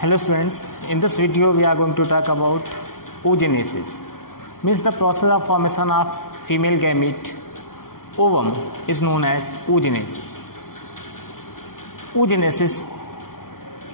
Hello students, in this video we are going to talk about oogenesis. Means the process of formation of female gamete ovum is known as oogenesis. oogenesis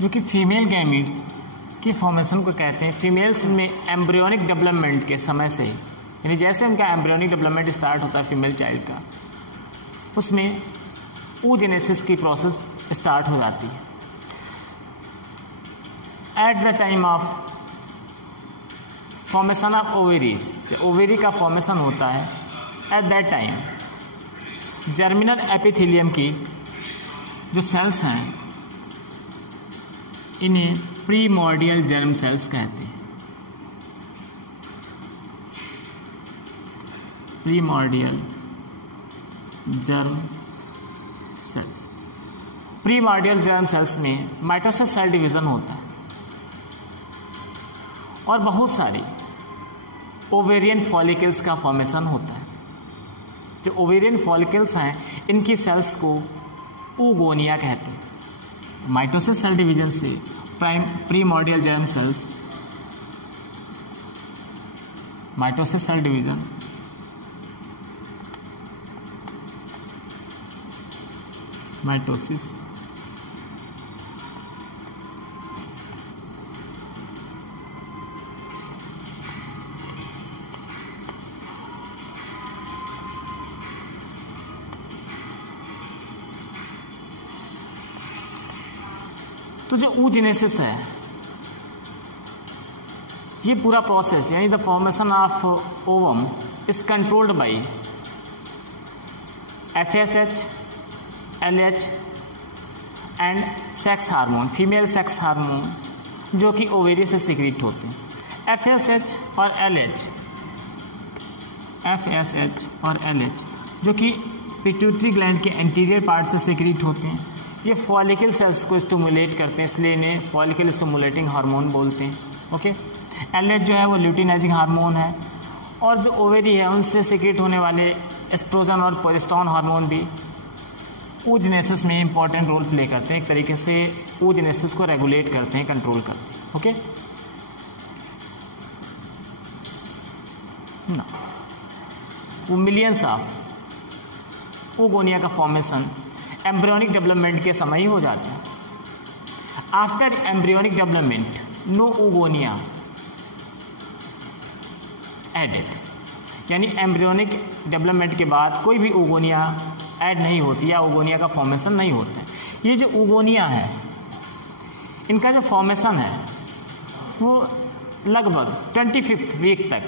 जो कि female gametes की formation को कहते हैं. Females में embryonic development के समय से, यानी जैसे उनका एम्ब्रियोनिक डेवलपमेंट स्टार्ट होता है फीमेल चाइल्ड का, उसमें oogenesis की प्रोसेस स्टार्ट हो जाती है. At the time of formation of ovaries, जब ओवेरी का फॉर्मेशन होता है, at that time germinal epithelium की जो सेल्स हैं इन्हें प्रीमोर्डियल जर्म सेल्स कहते हैं. Primordial germ sales. Primordial germ sales में माइटोसिस सेल डिवीजन होता है और बहुत सारी ओवेरियन फॉलिकल्स का फॉर्मेशन होता है. जो ओवेरियन फॉलिकल्स हैं इनकी सेल्स को oogonia कहते हैं. माइटोसिस सेल डिवीजन से primordial germ cells, mitosis cell division, mitosis तो जो oogenesis है ये पूरा प्रोसेस, यानी the formation of ovum is controlled by FSH, LH and sex hormone, female sex hormone जो कि ओवेरी से सीक्रेट होते हैं. FSH और LH जो कि पिट्यूटरी ग्लैंड के एंटीरियर पार्ट से सीक्रेट होते हैं. ये फॉलिकल सेल्स को स्टिमुलेट करते हैं, इसलिए इन्हें फॉलिकल स्टिमुलेटिंग हार्मोन बोलते हैं. ओके. LH जो है वो ल्यूटिनाइजिंग हार्मोन है, और जो ओवेरी है उनसे सीक्रेट होने वाले एस्ट्रोजन और प्रोजेस्टेरोन हार्मोन भी oogenesis में इंपॉर्टेंट रोल प्ले करते हैं. एक तरीके से oogenesis को रेगुलेट करते हैं, कंट्रोल करते हैं. ओके. वो मिलियंस ऑफ oogonia का फॉर्मेशन एम्ब्रियोनिक डेवलपमेंट के समय ही हो जाता है. After embryonic development no oogonia added, यानी एम्ब्रियोनिक डेवलपमेंट के बाद कोई भी oogonia ऐड नहीं होती या oogonia का फॉर्मेशन नहीं होता है. ये जो oogonia है इनका जो फॉर्मेशन है वो लगभग 25th वीक तक,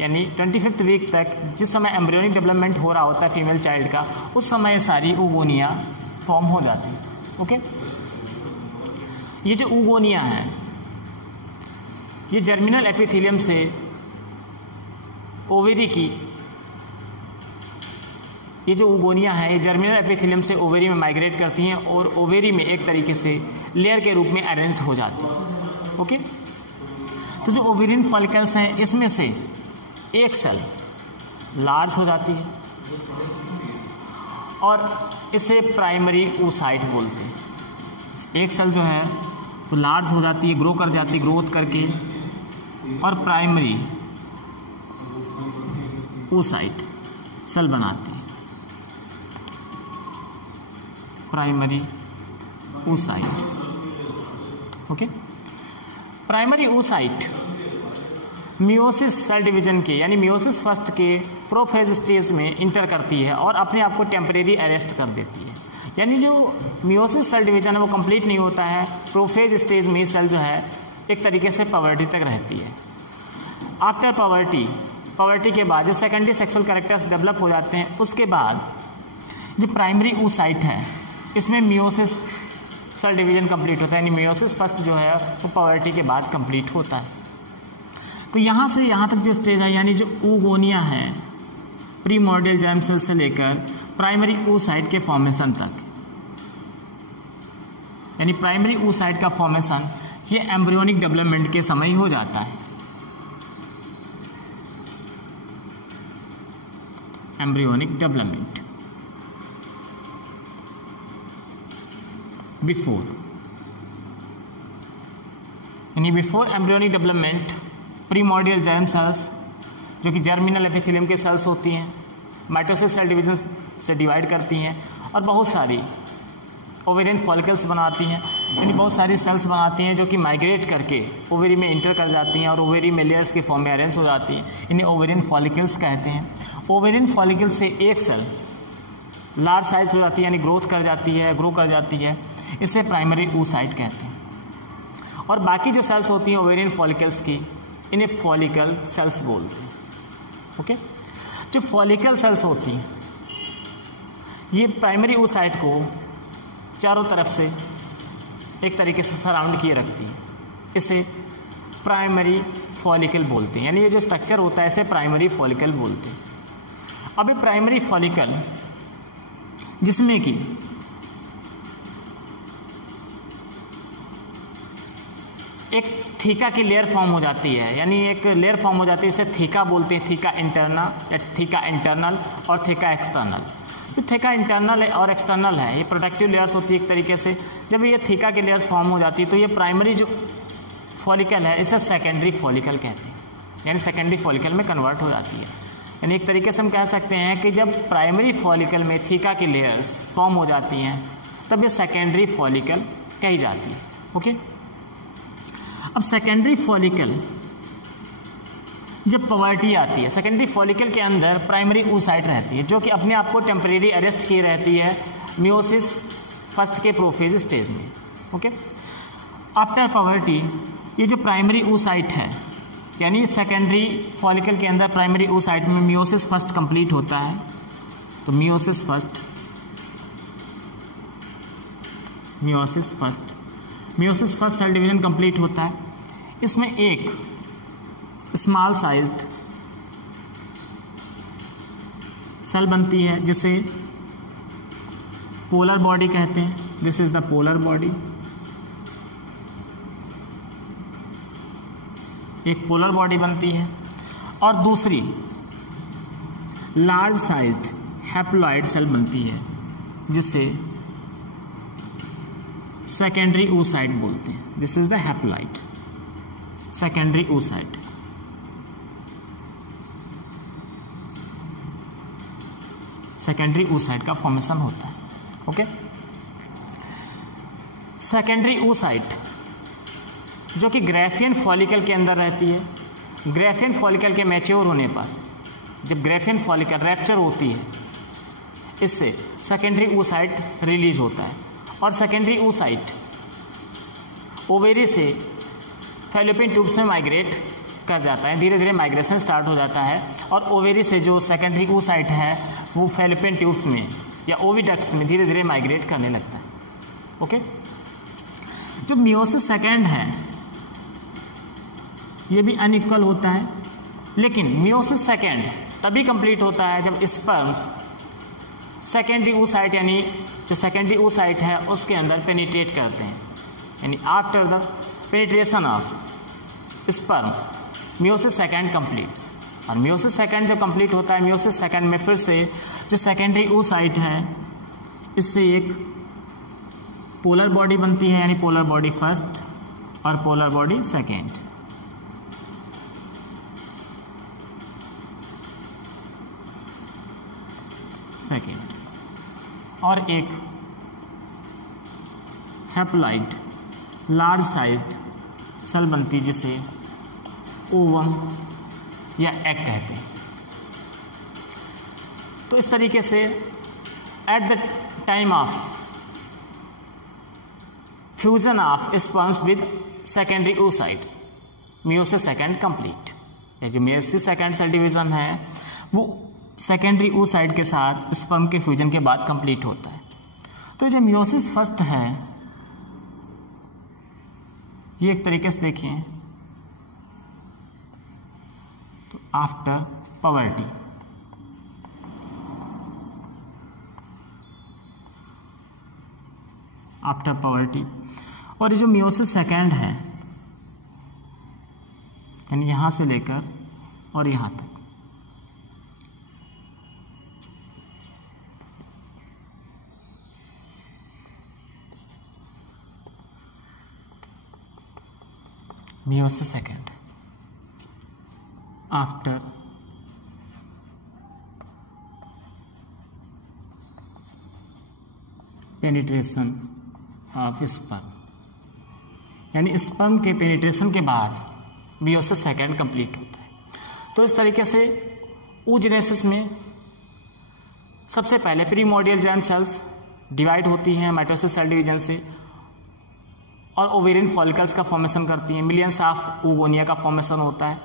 यानी 25th वीक तक जिस समय एम्ब्रियोनिक डेवलपमेंट हो रहा होता है फीमेल चाइल्ड का, उस समय सारी oogonia फॉर्म हो जाती है. ओके. ये जो oogonia है ये जर्मिनल एपिथेलियम से ओवेरी की, ये जो oogonia है ये जर्मिनल एपिथेलियम से ओवेरी में माइग्रेट करती हैं और ओवेरी में एक तरीके से लेयर के रूप में अरेंज्ड हो जाती है. ओके. तो जो ओवेरियन फॉलिकल्स हैं इसमें से एक सेल लार्ज हो जाती है और इसे प्राइमरी oocyte बोलते हैं. एक सेल जो है वो लार्ज हो जाती है, ग्रो कर जाती है, ग्रोथ करके, और प्राइमरी oocyte सेल बनाती है. Primary oocyte. Okay. Primary oocyte meiosis cell division के, यानी मियोसिस फर्स्ट के प्रोफेज स्टेज में इंटर करती है और अपने आप को टेम्परेरी अरेस्ट कर देती है. यानी जो मियोसिस सेल डिवीजन है वो कंप्लीट नहीं होता है, प्रोफेज स्टेज में सेल जो है एक तरीके से पवर्टी तक रहती है. आफ्टर पवर्टी के बाद जो सेकेंडरी सेक्सुअल कैरेक्टर्स डेवलप हो जाते हैं, उसके बाद जो प्राइमरी oocyte है इसमें मियोसिस सेल डिवीजन कंप्लीट होता है, यानी मियोसिस फर्स्ट जो है वो पवर्टी के बाद कंप्लीट होता है. तो यहाँ से यहाँ तक जो स्टेज है, यानी जो oogonia है प्रीमोर्डियल जर्म सेल से लेकर प्राइमरी oocyte के फॉर्मेशन तक, यानी प्राइमरी oocyte का फॉर्मेशन ये एम्ब्रियोनिक डेवलपमेंट के समय ही हो जाता है. एम्ब्रियोनिक डेवलपमेंट बिफोर यानी before embryonic development primordial germ sales जो कि जर्मिनल एपिथेलियम के सेल्स होती हैं, माइटोसिस सेल डिवीजन से डिवाइड करती हैं और बहुत सारी ओवेरियन फॉलिकल्स बनाती हैं, यानी बहुत सारी सेल्स बनाती हैं जो कि माइग्रेट करके ओवेरी में इंटर कर जाती हैं और ओवेरी में लेयर्स के फॉर्म में अरेंज हो जाती हैं। इन्हें ओवेरियन फॉलिकल्स कहते हैं। ओवेरियन फॉलिकल से एक सेल लार्ज साइज हो जाती है, यानी ग्रो कर जाती है, इसे प्राइमरी oocyte कहते हैं। और बाकी जो सेल्स होती हैं ओवेरियन फॉलिकल्स की, इन्हें फॉलिकल सेल्स बोलते हैं। ओके, जो फॉलिकल सेल्स होती हैं ये प्राइमरी oocyte को चारों तरफ से एक तरीके से सराउंड किए रखती है, इसे प्राइमरी फॉलिकल बोलते हैं। यानी ये जो स्ट्रक्चर होता है इसे प्राइमरी फॉलिकल बोलते हैं। अभी प्राइमरी फॉलिकल जिसमें कि एक थीका की लेयर फॉर्म हो जाती है, यानी एक लेयर फॉर्म हो जाती है, इसे थीका बोलते हैं, थीका इंटरना या थीका इंटरनल और थीका एक्सटर्नल। तो थीका इंटरनल और एक्सटर्नल है, ये प्रोटेक्टिव लेयर्स होती है एक तरीके से। जब ये थीका की लेयर्स फॉर्म हो जाती है तो ये प्राइमरी जो फॉलिकल है इसे सेकेंडरी फॉलिकल कहते हैं, यानी सेकेंडरी फॉलिकल में कन्वर्ट हो जाती है। यानी एक तरीके से हम कह सकते हैं कि जब प्राइमरी फॉलिकल में थीका की लेयर्स फॉर्म हो जाती हैं तब ये सेकेंडरी फॉलिकल कही जाती है। ओके, अब सेकेंडरी फॉलिकल जब पवर्टी आती है, सेकेंडरी फॉलिकल के अंदर प्राइमरी oocyte रहती है जो कि अपने आप को टेम्परेरी अरेस्ट की रहती है मियोसिस फर्स्ट के प्रोफेज स्टेज में। ओके, आफ्टर पवर्टी ये जो प्राइमरी oocyte है, यानी सेकेंडरी फॉलिकल के अंदर प्राइमरी oocyte में मियोसिस फर्स्ट कंप्लीट होता है। तो meiosis first cell division complete होता है। इसमें एक स्मॉल साइज्ड सेल बनती है जिसे पोलर बॉडी कहते हैं। This is the polar body. एक पोलर बॉडी बनती है और दूसरी लार्ज साइज्ड हैप्लॉइड सेल बनती है जिसे सेकेंडरी oocyte बोलते हैं। This is the haploid secondary oocyte। Secondary oocyte का फॉर्मेशन होता है। ओके, सेकेंडरी oocyte जो कि ग्राफियन फॉलिकल के अंदर रहती है। ग्राफियन फॉलिकल के मैच्योर होने पर जब ग्राफियन फॉलिकल रैप्चर होती है इससे सेकेंडरी oocyte रिलीज होता है और सेकेंडरी oocyte ओवेरी से फैलोपियन ट्यूब्स में माइग्रेट कर जाता है। धीरे धीरे माइग्रेशन स्टार्ट हो जाता है और ओवेरी से जो सेकेंडरी oocyte है वो फैलोपियन ट्यूब्स में या ओविडक्ट्स में धीरे धीरे माइग्रेट करने लगता है। ओके, जो मियोसिस सेकेंड है ये भी अनइक्वल होता है, लेकिन मियोसिस सेकेंड तभी कंप्लीट होता है जब स्पर्म्स सेकेंडरी oocyte यानी जो सेकेंडरी oocyte है उसके अंदर पेनिट्रेट करते हैं। यानी after the penetration of sperm meiosis second completes. और मियोसिस सेकेंड जब कंप्लीट होता है, मियोसिस सेकेंड में फिर से जो सेकेंडरी oocyte है इससे एक पोलर बॉडी बनती है, यानी पोलर बॉडी फर्स्ट और पोलर बॉडी सेकेंड। और एक हैप्लॉइड लार्ज साइज्ड सेल बनती है जिसे ओवम या एग कहते हैं। तो इस तरीके से at the time of fusion of sperms with secondary oocytes meiosis second complete. ये जो मियोसिस सेकेंड सेल डिवीजन है वो सेकेंडरी oocyte के साथ स्पर्म के फ्यूजन के बाद कंप्लीट होता है। तो जो मियोसिस फर्स्ट है ये एक तरीके से देखिए तो आफ्टर पवर्टी और ये जो मियोसिस सेकेंड है यानी यहां से लेकर और यहां तक meiosis second after penetration of sperm, यानी स्पर्म के पेनिट्रेशन के बाद मियोसिस सेकेंड कंप्लीट होता है। तो इस तरीके से oogenesis में सबसे पहले प्रीमोर्डियल जर्म सेल्स डिवाइड होती हैं माइटोसिस सेल डिवीजन से और ओवेरियन फॉलिकल्स का फॉर्मेशन करती हैं। मिलियंस ऑफ oogonia का फॉर्मेशन होता है।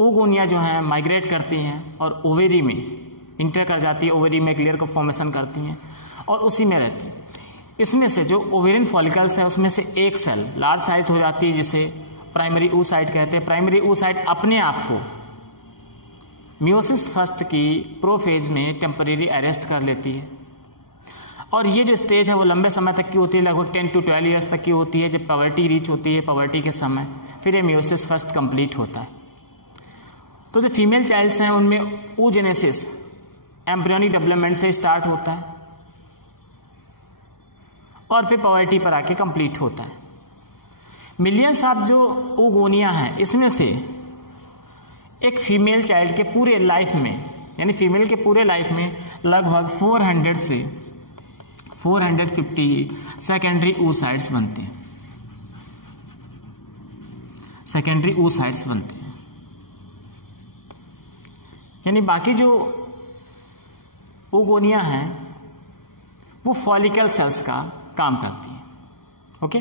oogonia जो है माइग्रेट करती हैं और ओवेरी में इंटर कर जाती है, ओवेरी में ग्लियर का फॉर्मेशन करती हैं और उसी में रहती है। इसमें से जो ओवेरियन फॉलिकल्स हैं उसमें से एक सेल लार्ज साइज हो जाती है जिसे प्राइमरी oocyte कहते हैं। प्राइमरी oocyte अपने आप को मियोसिस फर्स्ट की प्रोफेज में टेम्परेरी अरेस्ट कर लेती है और ये जो स्टेज है वो लंबे समय तक की होती है, लगभग 10 to 12 ईयर्स तक की होती है। जब पवर्टी रीच होती है, पवर्टी के समय फिर ये मियोसिस फर्स्ट कंप्लीट होता है। तो जो फीमेल चाइल्ड्स हैं उनमें oogenesis एम्ब्रियोनिक डेवलपमेंट से स्टार्ट होता है और फिर पवर्टी पर आके कंप्लीट होता है। मिलियंस ऑफ जो oogonia है इसमें से एक फीमेल चाइल्ड के पूरे लाइफ में, यानी फीमेल के पूरे लाइफ में लगभग 400 से 450 सेकेंडरी oocytes बनते हैं, सेकेंडरी oocytes बनते हैं। यानी बाकी जो oogonia है वो फॉलिकल सेल्स का काम करती है। Okay,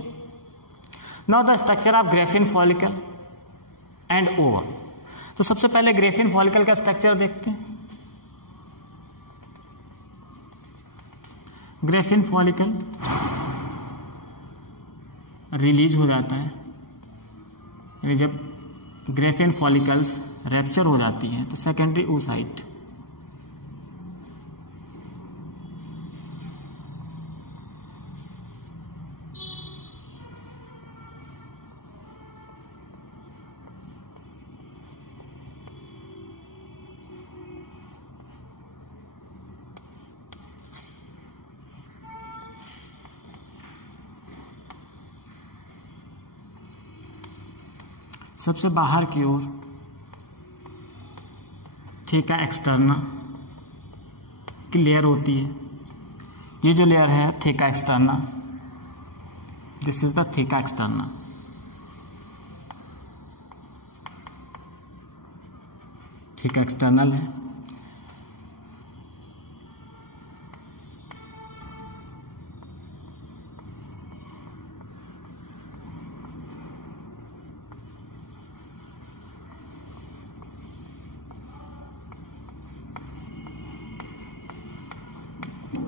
now the structure of Graafian follicle and ovum. तो सबसे पहले ग्रेफिन फॉलिकल का स्ट्रक्चर देखते हैं। ग्रेफिन फॉलिकल रिलीज हो जाता है, यानी जब ग्रेफिन फॉलिकल्स रैप्चर हो जाती हैं तो सेकेंडरी oocyte सबसे बाहर की ओर थेका एक्सटर्ना की लेयर होती है। ये जो लेयर है थेका externa, this is the थेका externa. थेका external है।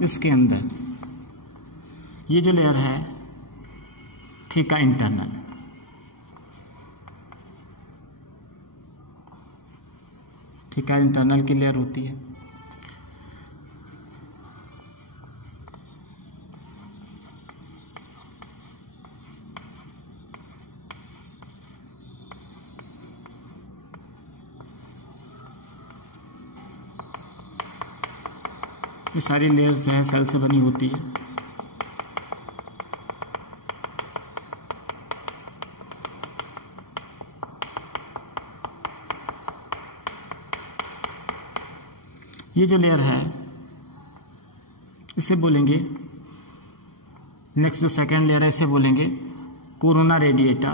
इसके अंदर ये जो लेयर है थीका इंटरनल, थीका इंटरनल की लेयर होती है। ये सारी लेयर्स जो है सेल से बनी होती है। ये जो लेयर है इसे बोलेंगे, नेक्स्ट जो सेकेंड लेयर है इसे बोलेंगे कोरोना रेडिएटा।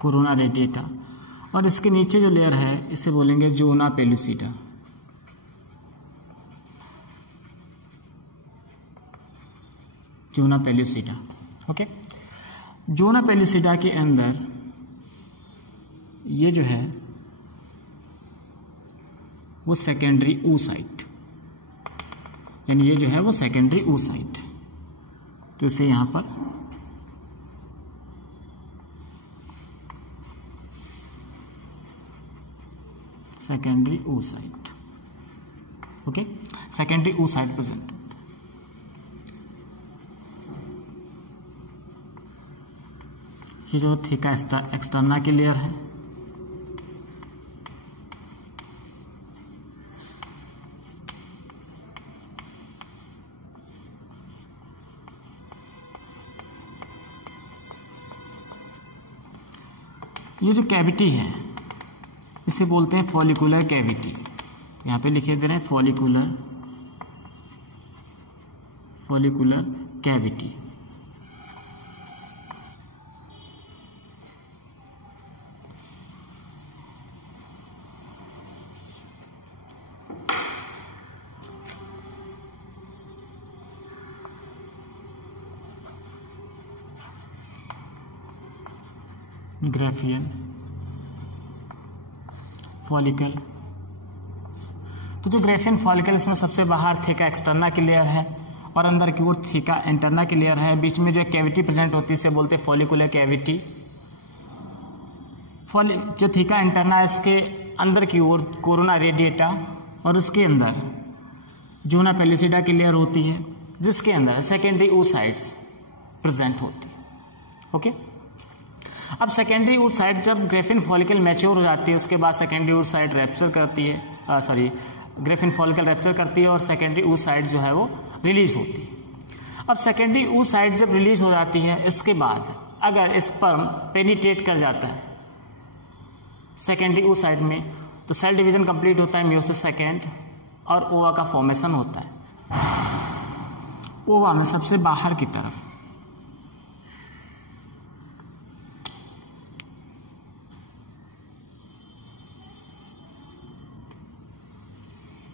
Corona radiata. और इसके नीचे जो लेयर है इसे बोलेंगे zona pellucida. Zona pellucida. Okay, zona pellucida के अंदर ये जो है वो सेकेंडरी oocyte, यानी ये जो है वो सेकेंडरी oocyte। तो इसे यहां पर secondary oocyte, okay, secondary oocyte present. ये जो थीका एक्सटर्ना की लेयर है, ये जो कैविटी है इसे बोलते हैं फॉलिकुलर कैविटी। यहाँ पे लिखे दे रहे हैं फॉलिकुलर कैविटी। Graafian follicle. तो जो ग्राफियन फॉलिकल इसमें सबसे बाहर थीका एक्सटर्ना की लेयर है और अंदर की ओर थीका इंटरना की लेयर है। बीच में जो कैविटी प्रेजेंट होती है इसे बोलते हैं फॉलिकुलर कैविटी। जो थीका इंटरना है इसके अंदर की ओर कोरोना रेडिएटा और उसके अंदर जोना पेलिसिडा की लेयर होती है जिसके अंदर सेकेंडरी oocytes प्रेजेंट होती है। ओके, अब सेकेंडरी oocyte जब ग्राफियन फॉलिकल मैच्योर हो जाती है उसके बाद सेकेंडरी oocyte रैप्चर करती है, ग्राफियन फॉलिकल रैप्चर करती है और सेकेंडरी oocyte जो है वो रिलीज होती है। अब सेकेंडरी oocyte जब रिलीज हो जाती है इसके बाद अगर स्पर्म पेनिट्रेट कर जाता है सेकेंडरी oocyte में तो सेल डिवीजन कंप्लीट होता है, मियोसिस सेकेंड, और ओवा का फॉर्मेशन होता है। ओवा में सबसे बाहर की तरफ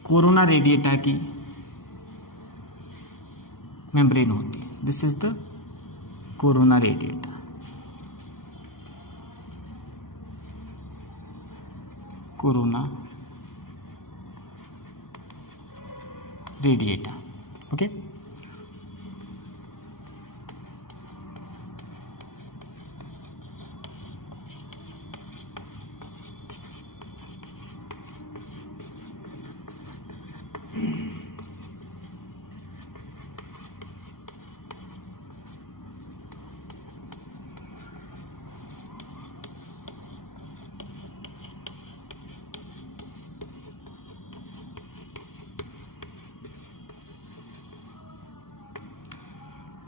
कोरोना रेडिएटा की मेम्ब्रेन होती है। This is the corona radiata. Corona radiata. Okay,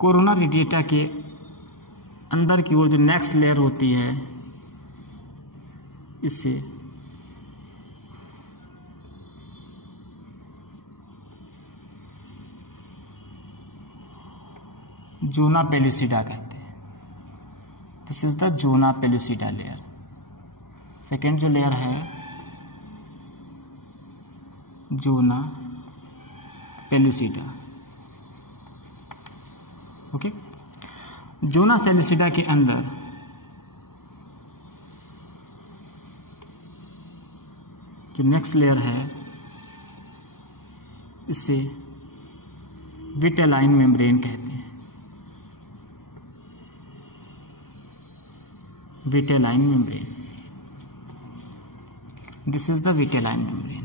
corona radiata के अंदर की ओर जो नेक्स्ट लेयर होती है इसे जोना पेलिसिडा कहते हैं। This is the zona pellucida layer. Second जो लेयर है zona pellucida. Okay, zona pellucida के अंदर जो नेक्स्ट लेयर है इसे विटेलाइन मेम्ब्रेन कहते हैं। Vitelline membrane, this is the vitelline membrane.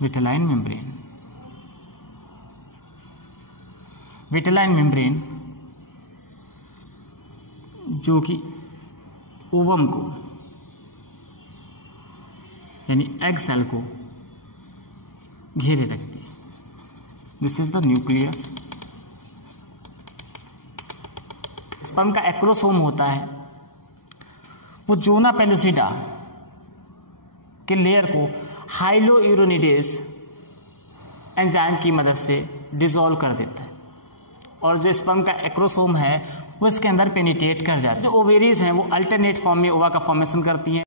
Vitelline membrane. Vitelline membrane जो कि ओवम को यानी एग सेल को घेरे रखती है। This is the nucleus. Sperm का एक्रोसोम होता है वो जोना पेलिसिडा के लेयर को हाइलोयूरोनिडेज एंजाइम की मदद से डिसॉल्व कर देता है और जो स्पर्म का एक्रोसोम है वो इसके अंदर पेनिट्रेट कर जाता है। जो ओवेरीज हैं वो अल्टरनेट फॉर्म में ओवा का फॉर्मेशन करती हैं।